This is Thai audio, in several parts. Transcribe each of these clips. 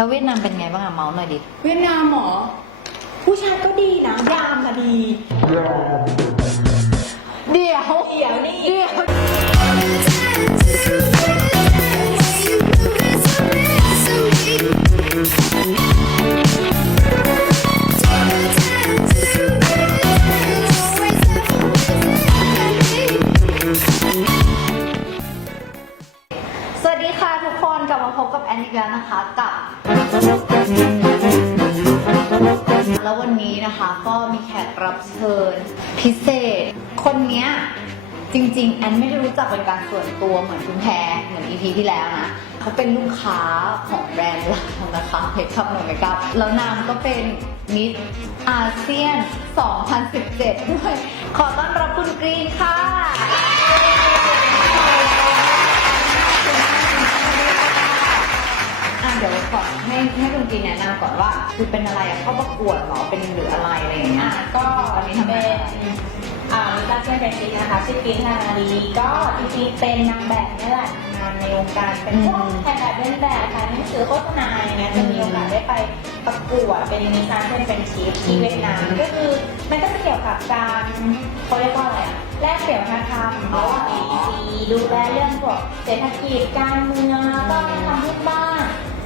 แล้วเวียดนามเป็นไงบ้างอะเมาส์หน่อยดิ เวียดนามเหรอผู้ชายก็ดีนะยามก็ดี เดี๋ยวเดี๋ยวนี่ เดี๋ยว สวัสดีค่ะทุกคนกลับมาพบกับแอนอีกแล้วนะคะกับ แล้ววันนี้นะคะก็มีแขกรับเชิญพิเศษ คนเนี้ยจริงๆ แอนไม่ได้รู้จักเป็นการส่วนตัวเหมือนคุณแพรเหมือน EP ที่แล้วนะ เขาเป็นลูกค้าของแบรนด์เรานะคะเพชรคับโนเมกับแล้วนางก็เป็นมิสอาเซียน 2017 ด้วย ขอต้อนรับคุณกรีนค่ะ เดี๋ยวก่อนให้ให้คุณกรีนแนะนำก่อนว่า คือเป็นอะไรอะเข้าประกวดเหรอเป็นหรืออะไรอะไรอย่างเงี้อะยก็ตอนนี้ทำอะไรเป็นอ่ามิสเตอร์เบสิกนะคะชื่อกรีนธนาลีก็จริงๆเป็นนางแบบนี่แหละทำงานในวงการเป็นพวกถ่ายแบบเล่นแบบขายหนังสือโฆษณาอย่างเงี้ยจะมีโอกาสได้ไปประกวดเป็นมิสเตอร์เป็นชีฟที่เวียดนามก็คือมันก็จะเกี่ยวกับการเขาเรียกว่าอะไรอะแลกเปลี่ยนวัฒนธรรมระหว่าง AEC ดูแลเรื่องพวกเศรษฐกิจการเมืองแล้วก็ทำลูกบ้าน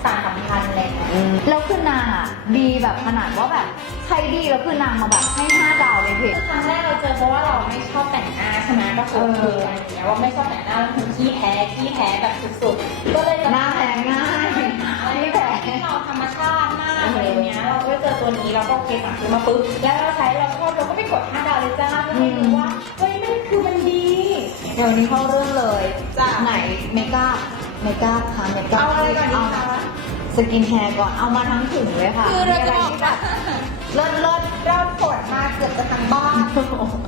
สารสัมพันธ์อะไรอย่างเงี้ยแล้วคือนางอะดีแบบขนาดว่าแบบใช้ดีแล้วคือนางมาแบบให้ห้าดาวเลยเพจ ครั้งแรกเราเจอเพราะว่าเราไม่ชอบแต่งหน้าใช่ไหมก็คือเออคุยกันอย่างเงี้ยว่าไม่ชอบแต่งหน้าแล้วคือขี้แพ้ขี้แพ้แบบสุดๆ ก็เลยจะหน้าแพงง่ายหาอะไรที่เราธรรมชาติมากอะไรเงี้ยเราก็เจอตัวนี้เราก็โอเคสั่งซื้อมาปุ๊บแล้วเราใช้เราชอบเราก็ไปกดห้าดาวเลยจ้าเพื่อให้รู้ว่าเฮ้ยมันคือมันดี เดี๋ยวนี้เข้าเรื่องเลยจ้ะ ไหนเมกา เมกาค่ะเมกาเอาอะไรก่อนดีคะ สกินแฮร์ก่อน เอามาทั้งถุงเลยค่ะคือเราจะมีบอกที่ว่าเลิศเลิศเราปวดมาเกือบจะทั้งบ้าน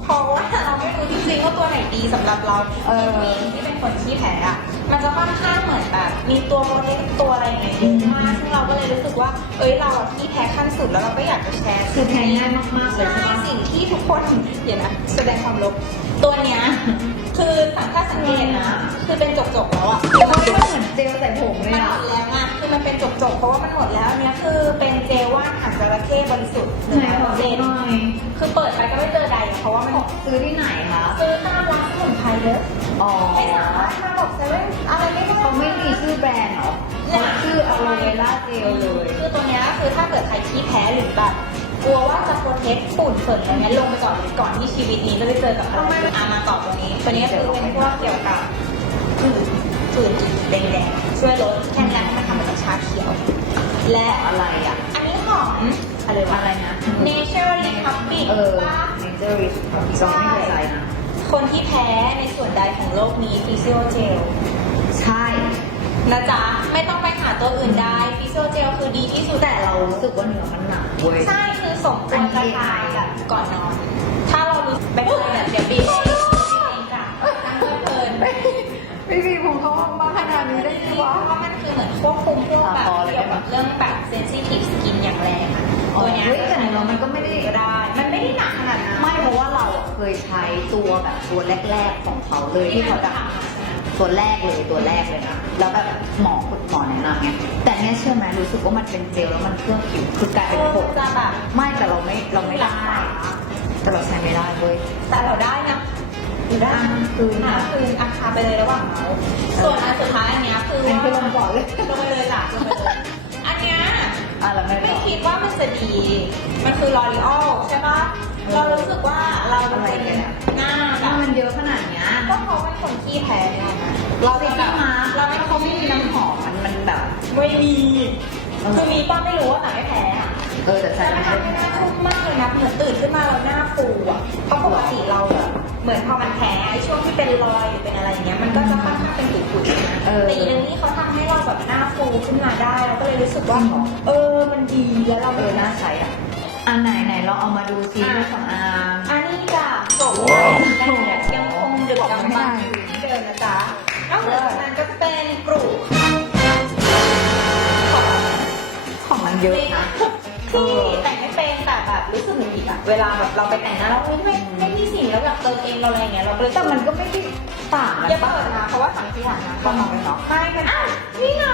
เพราะว่าเราไม่รู้จริงๆว่าตัวไหนดีสำหรับเราเออที่ที่เป็นคนขี้แพ้อะมันจะค่อนข้างเหมือนแบบ มีตัวโมเดลตัวอะไรอย่างเงี้ยเยอะมากซึ่งเราก็เลยรู้สึกว่า เอ้ยเราอะขี้แพ้ขั้นสุดแล้วเราก็อยากจะแชร์คือแพงง่ายมากๆเลยใช่ใช่ไหมสิ่งที่ทุกคนเดี๋ยวนะแสดงความลบตัวเนี้ยคือถ้าสังเกตนะ คือเป็นจบๆแล้วอะเฮ้ยมันเหมือนเจลใส่ผมเลยมันหมอะดแล้วอะคือมันเป็นจบๆเพราะว่ามันหมดแล้วอันเนี้ยคือเป็นเจลว่านหางจระเข้บริสุทธิ์หนึ่งไหนร้อยบเปออกร์เซ็นต์หน่อยคือเปิดไปก็ไม่เจอใดเพราะว่ามันซื้อที่ไหนคะซื้อตามร้านสมุนไพรเยอะอ๋อไม่สามารถมาบอกเซเว่นอะไรไม่ได้เขาไม่มีชื่อแบรนด์เหรอ เขาชื่ออโลเวล่าเจลเลยคือตัวเนี้ยคือถ้าเกิดใครขี้แพ้หรือแบบกลัวว่าจะโปรเทคฝุ่นเฝุ่นอะไรเงี้ยลงไปก่อนเลยก่อนที่ชีวิตนี้จะได้เจอกับอะไรอามาตอบตัวนี้ ตัวนี้ก็คือเป็นพวกเกี่ยวกับผื่นผื่นแดงๆช่วยลดแค่นั้นมันทำมาจากชาเขียว และอะไรอะ อันนี้ของอะไรวะอะไรนะ Nature Republic เออว่าเนเจอร์ริชก็ไม่เคยใช้นะคนที่แพ้ในส่วนใดของโลกนี้ฟิซิโอเจลใช่นะจ๊ะ รารู้สึกว่าเนื้อมันหนักเว้ย ใช่คือสมควรจะทานแบบก่อนนอน ถ้าเรารู้แบบเพื่อนเดี๋ยวบีบเองบีบเองจ้ะตั้งเพลินไม่มีผมเขามาขนาดนี้ได้ไงเพราะวะว่ามันคือเหมือนควบคุมพวกแบบเกี่ยวกับเรื่องแบบเซนซิทีฟสกินอย่างแรงอะตัวเนี้ยเฮ้ยแต่เนื้อมันก็ไม่ได้ ก็ได้ มันไม่ได้หนักขนาดนั้นไม่เพราะว่าเราอะเคยใช้ตัวแบบตัวแรกๆของเขาเลยที่เขาดักตัวแรกเลยตัวแรกเลยนะ แล้วแบบหมอคุณหมอแนะนำไง รู้สึกว่ามันเป็นเจลแล้วมันเคลือบผิวคือกลายเป็นผงจะแบบไม่แต่เราไม่เราไม่ได้แต่เราใช้ไม่ได้เว้ยแต่เราได้นะอยู่ได้คืนหานะคืนอาคาไปเลยระหว่างเมาส์ส่วนอันสุดท้ายอันเนี้ยคืออันนี้ว่าคือลงก่อนเลยลงไปเลยจ้ะลงไปเลยอันเนี้ยอะเราไม่ไม่ต่อคิดว่ามันจะดี มันคือลอรีออลใช่ปะเรารู้สึกว่าเราเป็นคนหน้าแบถ้าบมันเยอะขนาดเนี้ยก็เพราะเป็นคนขี้แพ้เนี่ยนะเราเราไปจะแบที่บมาเราไม่เขาไม่มีน้ำหอมมันมัน แบบ ไม่มีคือมีป้าไม่รู้ว่าแต่ไม่แพ้อะเออแต่ใช้แต่มันไม่ทำให้หได้น้าชุ่มมากเลยนะเหมือนตื่นขึ้นมาเราหน้าฟูอะเพราะปกติเราอะเหมือนพอมันแพ้ไอ้ช่วงที่เป็นรอยหรือเป็นอะไรเงี้ยมันก็จะค่อนข้างเป็นขุ่นๆนะแต่อีนึงนี่เขาทำให้เราแบบหน้าฟูขึ้นมาได้เราก็เลยรู้สึกว่าเออมันดีแล้วเราเออน่าใช้อะ อันไหนไหนเราเอามาดูซิเครื่องสำอางอันนี้จ้ะจบแต่ยังคงดึกดำบรรพ์อยู่ที่เดิมนะจ๊ะนอกจากนั้นก็จะ เยอะนะที่แต่งไม่เป็นแต่แบบรู้สึกผิดอะเวลาแบบเราไปแต่งหน้าแล้วไม่ไม่ไม่มีสิ่งแล้วอยากเติมเองเราอะไรเงี้ยเราก็เลยแต่มันก็ไม่ได้ต่างกันอย่าปะเปิดนะเพราะว่าสั่งที่หลังนะก็มองไปเนาะใช่มันอ้าวนี่ไง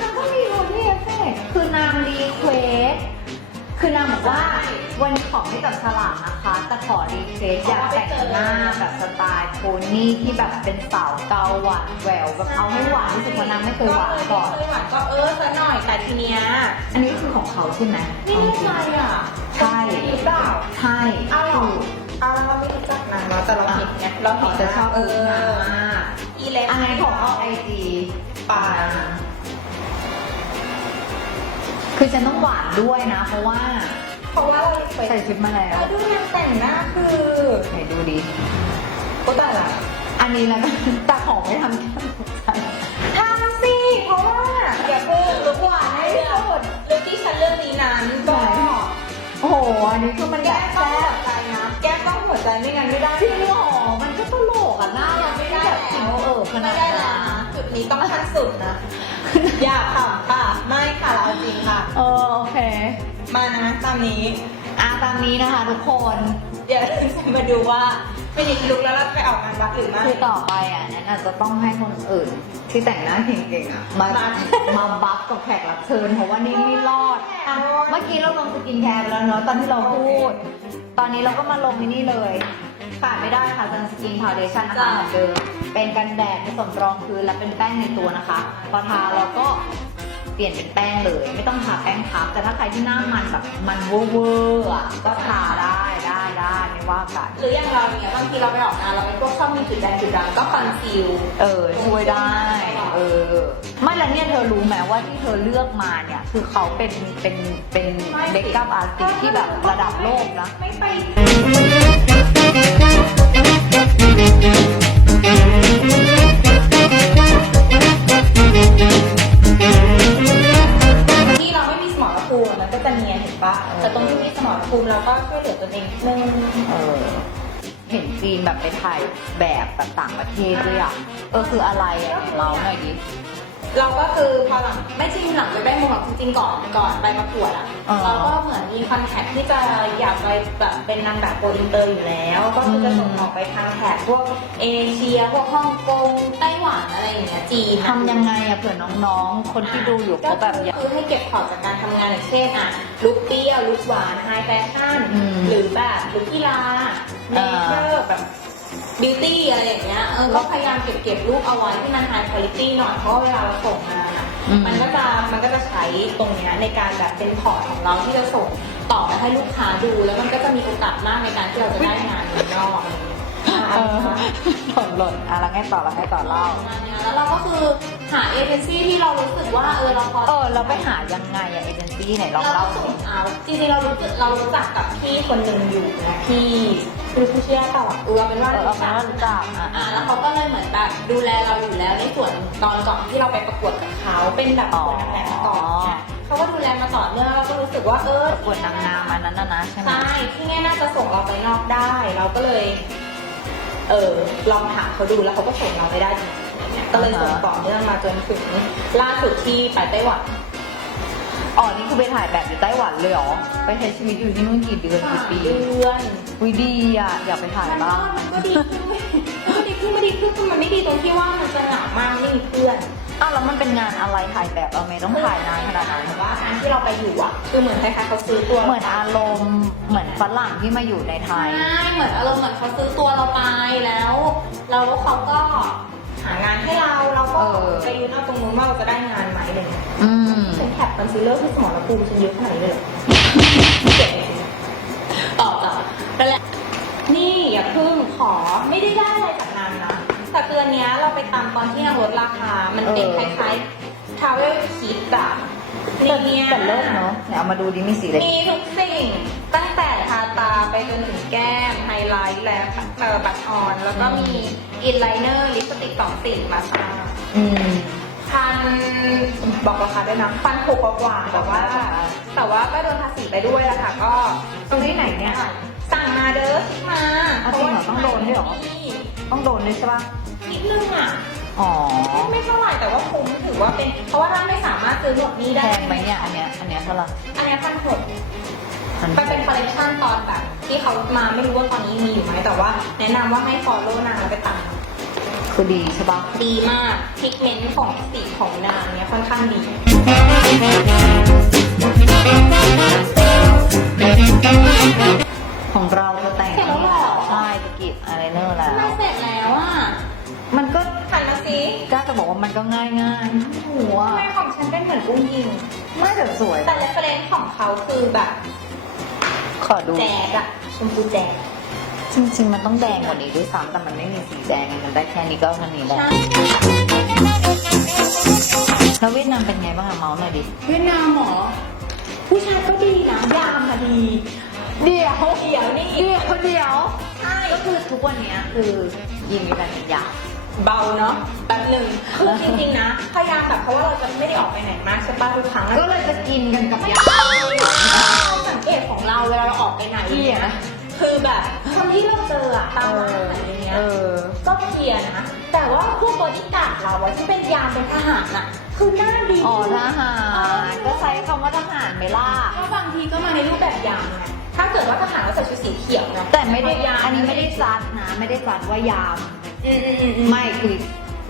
มันก็มีรูที่เอฟเฟกต์คือนางคื อนางบอกว่าวันนี้ขอไม่จับฉลากนะคะ แต่ขอรีเควสอยากแต่งหน้าแบบสไตล์โทนี่ที่แบบเป็นสาวเกาหวานแหววแบบเอาให้หวานที่สุดเพราะนางไม่เคยหวานก่อนไม่เคยหวานก็เออซะหน่อยแต่ทีเนี้ยอันนี้คือของเขาใช่ไหมนี่ไม่ใช่อะใช่ หรือเปล่าใช่อ้าวเหรออ้าวเราไม่รู้จักนางเนาะแต่เราเห็นไงเราเห็นจะชอบเอเอออมากอีเล็กอันนี้ของเอาไอจีปา คือฉันต้องหวานด้วยนะ เพราะว่าเพราะว่าเราเคยใส่ชุดมาแล้วแล้วดูนางแต่งหน้าคือไหนดูดิโอ้แต่ละอันนี้แล้วก็แต่ของไม่ทำแก้มตกใจทำสิเพราะว่าอย่าเพิ่งลุกหวานให้สุดลุกที่ฉันเลือกนี้นั้นก็โอ้โหอันนี้คือมันแบแก้บมต้องแซ่หับวใจนะแก้มต้องหัวใจไม่งั้นไม่ได้จริงเหรอมันก็ตลกอะหน้าเราไม่ได้แบบจริงเออขนาไม่ดได้นั้นแล้วนะจุดนี้ต้องขั้นสุดนะ อย่าขำค่ะ ไม่ค่ะเราเอาจริงค่ะ เออโอเค มานะตามนี้ อะตามนี้นะคะทุกคน เดี๋ยวจะมาดูว่าไม่ได้ลุกแล้วเราจะไปออกงานวัดหรือไม่ คือต่อไปอะแนนอาจจะต้องให้คนอื่น ที่แต่งหน้าเก่งๆอะมามา มาบัฟกับแขกรับเชิญเพราะว่านี่ไม่รอดอะเมื่อกี้เราลงสกินแคร์ไปแล้วเนาะตอนที่เราพูด ตอนนี้เราก็มาลงที่นี่เลยขาดไม่ได้ค่ะซันสกินพาวเดชั่นนะคะเหมือนเดิมเป็นกันแดดผสมรองพื้นและเป็นแป้งในตัวนะคะพอทาเราก็เปลี่ยนเป็นแป้งเลย ไม่ต้องทาแป้งทับ แต่ถ้าใครที่หน้ามันแบบมันเวอร์ๆอะก็ทาได้ได้ได้ไม่ว่ากันหรืออย่างเราเนี่ยบางทีเราไปออกงานเราเป็นพวกชอบมีจุดแดงจุดด่างก็คอนซีลเออช่วยได้เออไม่แล้วเนี่ยเธอรู้ไหมว่าที่เธอเลือกมาเนี่ยคือเขาเป็นเป็นเป็นเบคอัพอาร์ติสที่แบบระดับโลกนะไม่ไป รีนแบบไปถ่ายแบบแบบต่างประเทศด้วยอะ เออคืออะไรอะเมาส์หน่อยดิ เราก็คือพอหลังไม่จริงหลังไปได้มงหรอกจริงๆก่อนก่อนไปประกวดอะอ่าเราก็เหมือนมีคอนแทคที่จะอยากไปแบบเป็นนางแบบโกลอินเตอร์อยู่แล้ว ก็คือจะส่งออกไปทางแถบพวกเอเชียพวกฮ่องกงไต้หวันอะไรอย่างเงี้ยจีนอะทำยังไงอะเผื่อน้องๆ คนที่ดูอยู่เขาแบบอยาก คือให้เก็บพอร์ตจากการทำงานอย่างเช่นอะลุคเปรี้ยวลุคหวานไฮแฟชั่นอืมหรือแบบลุคกีฬาเนอ่าเจอร์แบบ บิวตี้อะไรอย่างเงี้ยเออก็พยายามเก็บเก็บรูปเอาไว้ที่มันไฮคุณภาพหน่อยเพราะว่าเวลาเราส่งงานอะอืม มันก็จะมันก็จะใช้ตรงเนี้ยในการแบบเป็นพอร์ตของเราที่จะส่งต่อไปให้ลูกค้าดู แล้วมันก็จะมีโอกาสมากในการที่เราจะได้งานเมืองนอกอะไรอย่างเงี้ยเออหล่นหล่นอะแล้วไงต่อแล้วไงต่อเล่า ประมาณเนี้ยแล้วเราก็คือหาเอเจนซี่ที่เรารู้สึกว่าเออ เราพอเออเราไปหายังไงอะเอเจนซี่ไหนลองเราเล่าก็สิส่งเอาจริงๆเรารู้สึกเรารู้จักกับพี่คนหนึ่งอยู่นะพี่คือผู้เชี่ยวต่อเออเป็นว่าเออเอาเป็นว่ารู้จักอะอ่าแล้วเขาก็เลยเหมือนแบบดูแลเราอยู่แล้วในส่วนตอนก่อนที่เราไปประกวดกับเขาเป็นแบบประกวดนางแบบมาก่อนเนี่ยเขาก็ดูแลมาต่อเนื่องเราก็รู้สึกว่าเออประกวดนางงามอันนั้นนะนะใช่ไหม ใช่ที่เนี่ยน่าจะส่งเราไปนอกได้ เราก็เลย เออลองถามเขาดูแล้วเขาก็ส่งเราไปได้จริงๆอะไรเงี้ย ก็เลยส่งต่อเนื่องมาจนถึงล่าสุดที่ไปไต้หวันอ๋อ นี่คือไปถ่ายแบบอยู่ไต้หวันเลยเหรอ ไปใช้ชีวิตอยู่ที่นู่นกี่เดือนกี่ปีเดือนวิดีอะ อยากไปถ่ายมันก็บ้าง มันก็ดีขึ้นเว้ยมันก็ดีขึ้นไม่ดีขึ้นคือมันไม่ดีตรงที่ว่ามันจะเหงามากไม่มีเพื่อน อ้าวแล้วมันเป็นงานอะไรถ่ายแบบเราไม่ต้องถ่ายนานขนาดนั้นแต่ว่าอันที่เราไปอยู่อะ คือเหมือนคล้ายๆเขาซื้อตัวเหมือนอารมณ์เหมือนฝรั่งที่มาอยู่ในไทย ใช่เหมือนอารมณ์เหมือนเขาซื้อตัวเราไปแล้ว แล้วเขาก็หางานให้เราเราก็เออไปยืนเอาตรงนู้นว่าเราจะได้งานไหมอะไรเงี้ยอืมเป็นแท็บคอนซีลเลอร์ที่สมรภูมิฉันเยอะขนาดนี้เลยเหรอเจ็บตอบจ้ะไปแล้วนี่อย่าเพิ่งขอไม่ได้ได้อะไรจากนางนะแต่คืออันเนี้ยเราไปตามตอนที่นางลดราคา มันเป็นเอคอล้ายๆทาวเวลคิดอะแต่เนี่ยแต่เลิศเนาะเนี่ยเอามาดูดิมีสีอะไรมีทุกสิ่ง จนถึงแก้มไฮไลท์และเอ่อบัตรออน แล้วก็มีอินไลเนอร์ลิปสติกสองสีมาสคาอืม พันบอกราคาด้วยนะพันหกกว่าๆแต่ว่า แต่ว่าก็โดนภาษีไปด้วยละค่ะ ก็ตรงนี้ไหนเนี่ย สั่งมาเด้อชิมาอะจริงเหรอต้องโดนด้วยเหรอ ต้องโดนด้วยใช่ปะนิดนึงอะ อ๋อไม่เท่าไหร่แต่ว่าคุ้มถือว่าเป็น เพราะว่าถ้าไม่สามารถซื้อหมดนี้แพได้งไหมเนี่ยอันเนี้ยอันเนี้ยเท่าไหร่อันเนี้พันหกพัน มันเป็นคอลเลคชันตอนแบบที่เขามาไม่รู้ว่าตอนนี้มีอยู่ไหมแต่ว่า แนะนำว่าให้ฟอลโล่นางแล้วไปตามคือดีใช่ปะดีมากพิกเมนต์ของสีของนางเนี่ยค่อนข้างดี ของเราเธอแต่งเสร็จแล้วหรอ ใช่สกิปอะไรเนอร์แล้วไม่เสร็จแล้วอะมันก็ถ่ายมาสิกล้าจะบอกว่ามันก็ง่ายง่ายหัวทำไมของฉันเป็นเหมือนกุ้งยิง ไม่แต่สวย แต่ reference ของเขาคือแบบ ขอดู แจ๊ดอะชมพูแจ๊ดจริงๆ มันต้องแดงกว่านี้ด้วยซ้ำแต่มันไม่มีสีแดงไงมันได้แค่นี้ก็เท่านี้แหละใช่แล้วเวียดนามเป็นไงบ้างอะเมาส์หน่อยดิ เวียดนามหมอผู้ชายก็ดีนะยามอะดีเดี๋ยวเดี๋ยวนี่เดี๋ยวเดี๋ยว ใช่ ก็คือทุกวันเนี้ยคือยิงมีการเป็นยาว เบาเนาะแป๊บหนึ่งคือจริงๆนะพยายามแบบเพราะว่าเราจะไม่ได้ออกไปไหนมากใช่ป่ะทุกครั้งอะก็เลยจะกินกันกับยาสังเกตของเราเวลาเราออกไปไหนเที่ยนะคือแบบคนที่เราเจออะตามร้านอาหารอย่างเงี้ย เออ ก็เพลียนะ แต่ว่าพวกบริการดเราอะที่เป็นยามเป็นทหารอะคือหน้าดีอ๋อทหารก็ใช้คำว่าทหารไหมล่ะก็บางทีก็มาในรูปแบบยามไงถ้าเกิดว่าทหารก็ใส่ชุดสีเขียวไงแต่ไม่ได้ ยามอันนี้ไม่ได้ซัดนะ ไม่ได้ซัดว่ายาม อืมอืมอืมอืมไม่คือ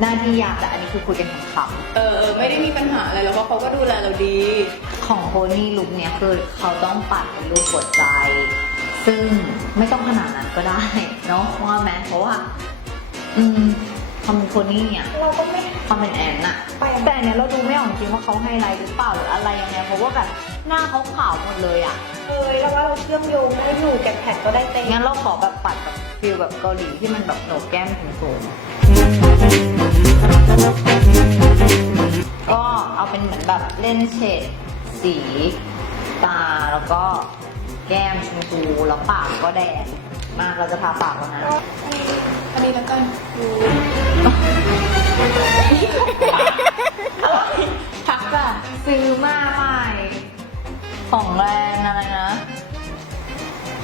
หน้าที่ยามแต่อันนี้คือคุยกันขำเออเออไม่ได้มีปัญหาอะไรแล้วเพราะเขาก็ดูแลเราดีๆของโพนี่ลุคเนี้ยคือเขาต้องปัดเป็นรูปหัวใจ ซึ่งไม่ต้องขนาดนั้นก็ได้เนาะว่าไหมเพราะว่า อืมความเป็นโพนี่เนี่ยเราก็ไม่ ความเป็นแอนน่ะไปอะแต่อันเนี้ยเราดูไม่ออกจริงว่าเขาให้ไลท์หรือเปล่าหรืออะไรยังไงเพราะว่าแบบหน้าเขาขาวหมดเลยอะ เอ้ยแล้วว่าเราเชื่อมโยงได้อยู่แกะแพดก็ได้เต็มงั้นเราขอแบบปัดแบบ ฟิลแบบเกาหลีที่มันแบบโหนกแก้มสูงๆก็เอาเป็นเหมือนแบบเล่นเฉดสีตาแล้วก็แก้มชมพูแล้วปากก็แดงมาเราจะทาปากแล้วนะอันนี้แล้วกันดูพักจ้ะซื้อมาใหม่ ของแรงอะไรนะ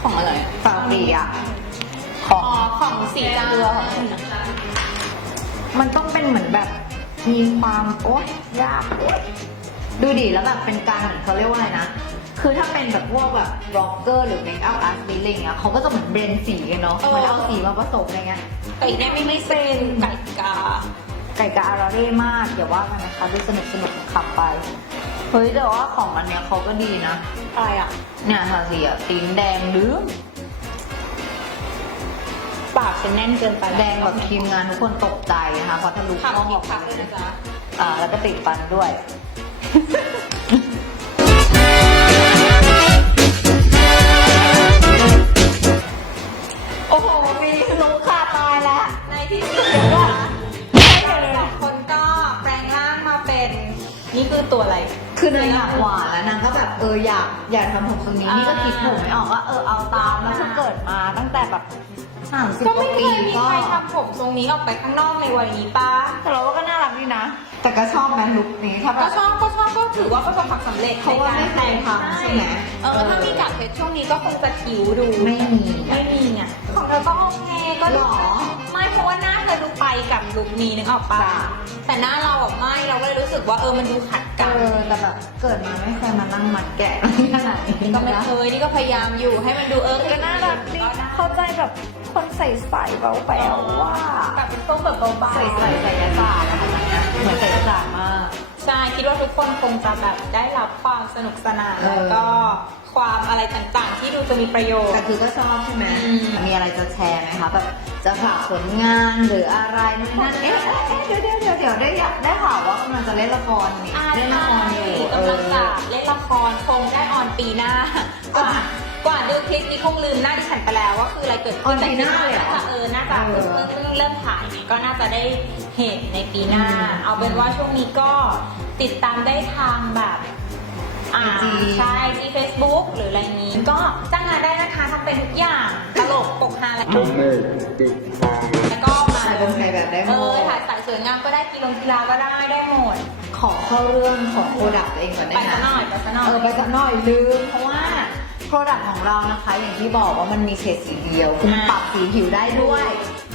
ของอะไรฝาปีอะ ขออ๋องของสีจางเกลือของคุณมันต้องเป็นเหมือนแบบมีความโอ๊ยยากโอ๊ยดูดิแล้วแบบเป็นการเหมือนเขาเรียกว่าอะไรนะ คือถ้าเป็นแบบพวกแบบร็อกเกอร์หรือเมคอัพอาร์ติสอะไรเงี้ยเขาก็จะเหมือนเบรนสีกันเนาะเหมือนเอาสีมาผสมอะไรเงี้ยแต่อีกเนี่ยไม่ไม่เป็นไก่กา ไก่กาอาราเร่มากอย่าว่ากันนะคะดูสนุกสนุกขับไปเฮ้ยแต่ว่าของอันเนี้ยเขาก็ดีนะอะไรอะเนี่ยทาสีอะตีนแดงลืม ปากฉันแน่นเกินไปล้วแดงแบบทีมงานทุกคนตกใจนะคะเพราะทะลุขับกล้องอีอกอกพัมากเลยนะจ๊ะอ่าแล้วก็ติดฟันด้วย โอ้โหมีนุกค่ะตายแล้วในที่สุดเดี๋ยวว่าสองคนก็แปลงร่างมาเป็น นี่คือตัวอะไร คือนางอยากหวานแล้วนางก็แบบเอออยากอยากทำผมตรงนี้นี่ก็คิดผมไม่ออกว่าเออเอาตามแล้วคือเกิดมาตั้งแต่แบบสามสิบก็กว่าไม่เคปียมีก็ใครทำผมทรงนี้ออกไปข้างนอกในวัยนี้ป้าแต่เราว่าก็น่ารักดีนะ แต่ก็ชอบแมลุคนี้ถ้าแบก็บ ชอบก็ชอบก็ถือว่าประสบความสำเร็จเพราะว่าไม่เคยทำใช่ไหม เออถ้ามีกัดเพชรช่วงนี้ก็คงจะคิ้วดู ไม่มี ไม่มีเนี่ยของเราก็โอเคก็หรอ ไม่เพราะว่าหน้าเธอดูไปกับลุคนี้นึกออกปะจ้ะแต่หน้าเราแบบไม่เราก็เลยรู้สึกว่าเออมันดูขัดเอ กันอแต่แบบเกิดมาไม่เคยมานั่งมัดแกะขนาดนี้ก็ไม่เคยนี่ก็พยายามอยู่ให้มันดูเออก็น่ารักดีก็ได้เข้าใจแบบคนใส่ใส่แววๆว่าแบบเป็นต้มแบบเบาๆใส่ใส่ใส่ยาศาสตร์นะคะตอนเนี้ยเหมือนใส่ยาศาสตร์มากใช่คิดว่าทุกคนคงจะแบบได้รับความสนุกสนานเออแล้วก็ความอะไรต่างๆ ที่ดูจะมีประโยชแต่น์คือก็ชอบใช่ไหมอืมมีอะไรจะแชร์ไหมคะแบบ จะฝากผลงานหรืออะไรนู่นนั่นเอ๊ะเอ๊ะเอ๊ะเดี๋ยวเดี๋ยวเดี๋ยวเดี๋ยวได้ได้ข่าวว่ากำลังจะเล่นละครนี่อ่าเล่นละครอยู่เออกำลังจะเล่นละครคงได้ออนปีหน้า กว่ากว่าดูคลิปนี้คงลืมหน้าดิฉันไปแล้วว่าคืออะไรเกิดขึ้นออนปีหน้าเลยเหรอแต่เออน่าจะเออ เพิ่งเพิ่งเริ่มถ่ายเนี่ยก็น่าจะได้เห็นในปีหน้าอืมเอาเป็นว่าช่วงนี้ก็ติดตามได้ทางแบบอ่า IG ใช่ที่ Facebook หรืออะไรนี้ ก็จ้างงานได้นะคะทำเป็นทุกอย่างตลก ปกฮาอะไรแล้วก็มาถ่ายบนถ่ายแบบได้หมเอด อถ่ายสายสวยงามก็ได้กีฬากีฬาก็ได้ได้หมด ขอเข้าเรื่องของโปรดักต์ตัวเองก่อนไปได้ไหมซะหน่อยไปซะหน่อย เออไปสักหน่อยลืมเพราะว่าโปรดักต์ของเรานะคะ อย่างที่บอกว่ามันมีเฉดสีเดียวคือมันปรับสีผิวได้ด้วย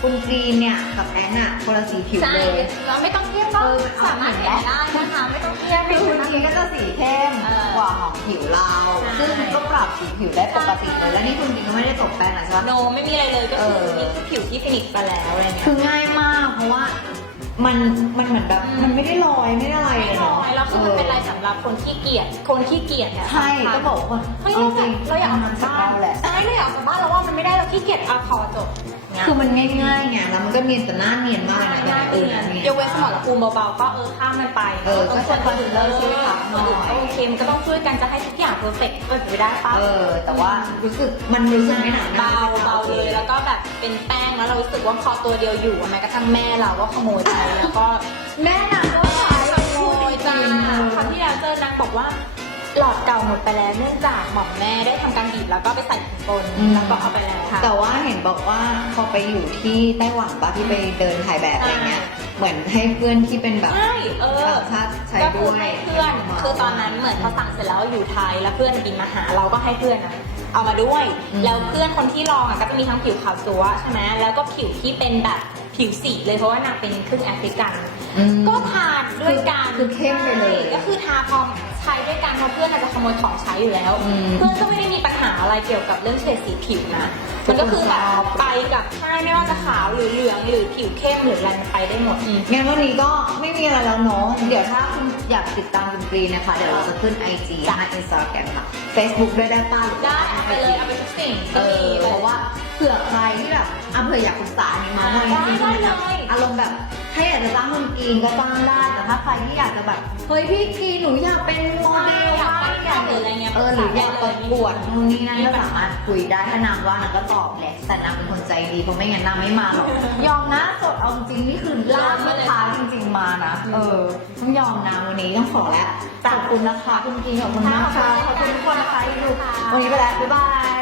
คุณกรีนเนี่ยกับแอนอะคนละสีผิวใช่เลยเราไม่ต้องเทียบก็เออมันเอาสามารถเห็เห็นนไหมได้นะคะไม่ต้องเทียบคือคุณกรีนก็จะสีเข้มเออกว่าของผิวเราใช่ซึ่งก็ปรับสีผิวได้ปกติเลย และนี่คุณกรีนก็ไม่ได้ตกแต่งนะใช่ปะโนไม่มีอะไรเลยก็คือเออนี่คือผิวที่ฟินิชไปแล้วอะไรเงี้ยคือง่ายมากเพราะว่ามันมันเหมือนแบบมันไม่ได้ลอยไม่ได้อะไรไม่เลยน้เนาะอยแล้วคือมันเป็นอะไรสำหรับคนที่เกียจคนที่เกียจเนี่ยใช่สำคัญก็บอกว่าเฮ้ยเอาเราจอยาริกงเราอยากเอามันทำสักบ้านบ้านแหละใช่เราอยากเอาทำบ้านเราว่ามันไม่ได้เราขี้เกียจเอาพอจบ เนี่ยคือมันง่ายๆไงแล้วมันก็เนียนแต่หน้าเนียนมากเลยนะแต่เออเนียนยกเว้นสมรภูมิเบาๆก็เออข้ามมันไปเออก็ต้องจะ concealer ช่วยปรับหน่อยก็โอเคมันก็ต้องช่วยกันจะให้ทุกอย่างเพอร์เฟกต์ก็จะไม่ได้ปะเออ แต่ว่ารู้สึกมันรู้สึกไม่หนาหน้เบาเบาเลยแล้วก็แบบเป็นแป้งแล้วเรารู้สึกว่าพอตัวเดียวอยู่แม้กระทั่งแม่เราก็ขโมยไปแล้วก็แม่นางก็ขายขโมยจ้าครั้งที่แล้วเจอนางบอกว่า หลอดเก่าหมดไปแล้วเนื่องจากหม่อมแม่ได้ทำการบีบแล้วก็ไปใส่ถุงปนแล้วก็เอาไปแล้วค่ะ แต่ว่าเห็นบอกว่าพอไปอยู่ที่ไต้หวันปะที่ไปเดินถ่ายแบบอะไรเงี้ย เหมือนให้เพื่อนที่เป็นแบบใช่เออ ต่างชาติใช้ก็ด้คือวยให้เพื่อน คือตอนนั้นเหมือนพอสั่งเสร็จแล้วอยู่ไทยแล้วเพื่อนบินมาหาเราก็ให้เพื่อนอะเอามาด้วยอืมแล้วเพื่อนคนที่ลองอะก็จะมีทั้งผิวขาวจั๊วใช่ไหมแล้วก็ผิวที่เป็นแบบผิวสีเลยเพราะว่านางเป็นครึ่งแอฟริกัน อืม ก็ทาด้วยกันคือเข้มไปเลย ใช่ก็คือทาพร้อม ใช้ด้วยกันเพราะเพื่อนอาจจะขโมยของใช้อยู่แล้วอืมเพื่อนก็ไม่ได้มีปัญหาอะไรเกี่ยวกับเรื่องเฉดสีผิวนะมันก็คือแบบไปกับใช่ไม่ว่าจะขาวหรือเหลืองหรือผิวเข้มหรืออะไรมันไปได้หมด งั้นวันนี้ก็ไม่มีอะไรแล้วเนาะ เดี๋ยวถ้าคุณอยากติดตามคุณกรีนนะคะ เดี๋ยวเราจะขึ้น IG และ Instagram ค่ะ Facebook ด้วยได้ป้าได้เอาไปเลยเอาไปทุกสิ่งเอก็มีอเลเพยราะว่าเผื่อใครที่แบบอะเผื่ออยากปรึกษาอันนี้มาหน่อยได้จริงๆได้มันแบบเลยอารมณ์แบบถ้าอยากจะจ้างคนกรีนก็จ้างได้แต่ถ้าใครที่อยากจะแบบเฮ้ยพี่กรีนหนูอยากเป็นโมเดล หรืออะไรเงี้ยเออหรืออยากประกวดนู่นนี่นั่นก็สามารถคุยได้ถ้านางว่างนางก็ตอบแหละแต่นางเป็นคนใจดีเพราะไม่งั้นนางไม่มาหรอกยอมนะสดเอาจริงนี่คือล่ากลูกค้าจริง ๆมานะเออต้องยอมนะวันนี้ต้องขอแล้วขอบคุณนะคะคุณกรีนขอบคุณมากค่ะขอบคุณทุกคนนะคะที่ดูวันนี้ไปแล้วบ๊ายบาย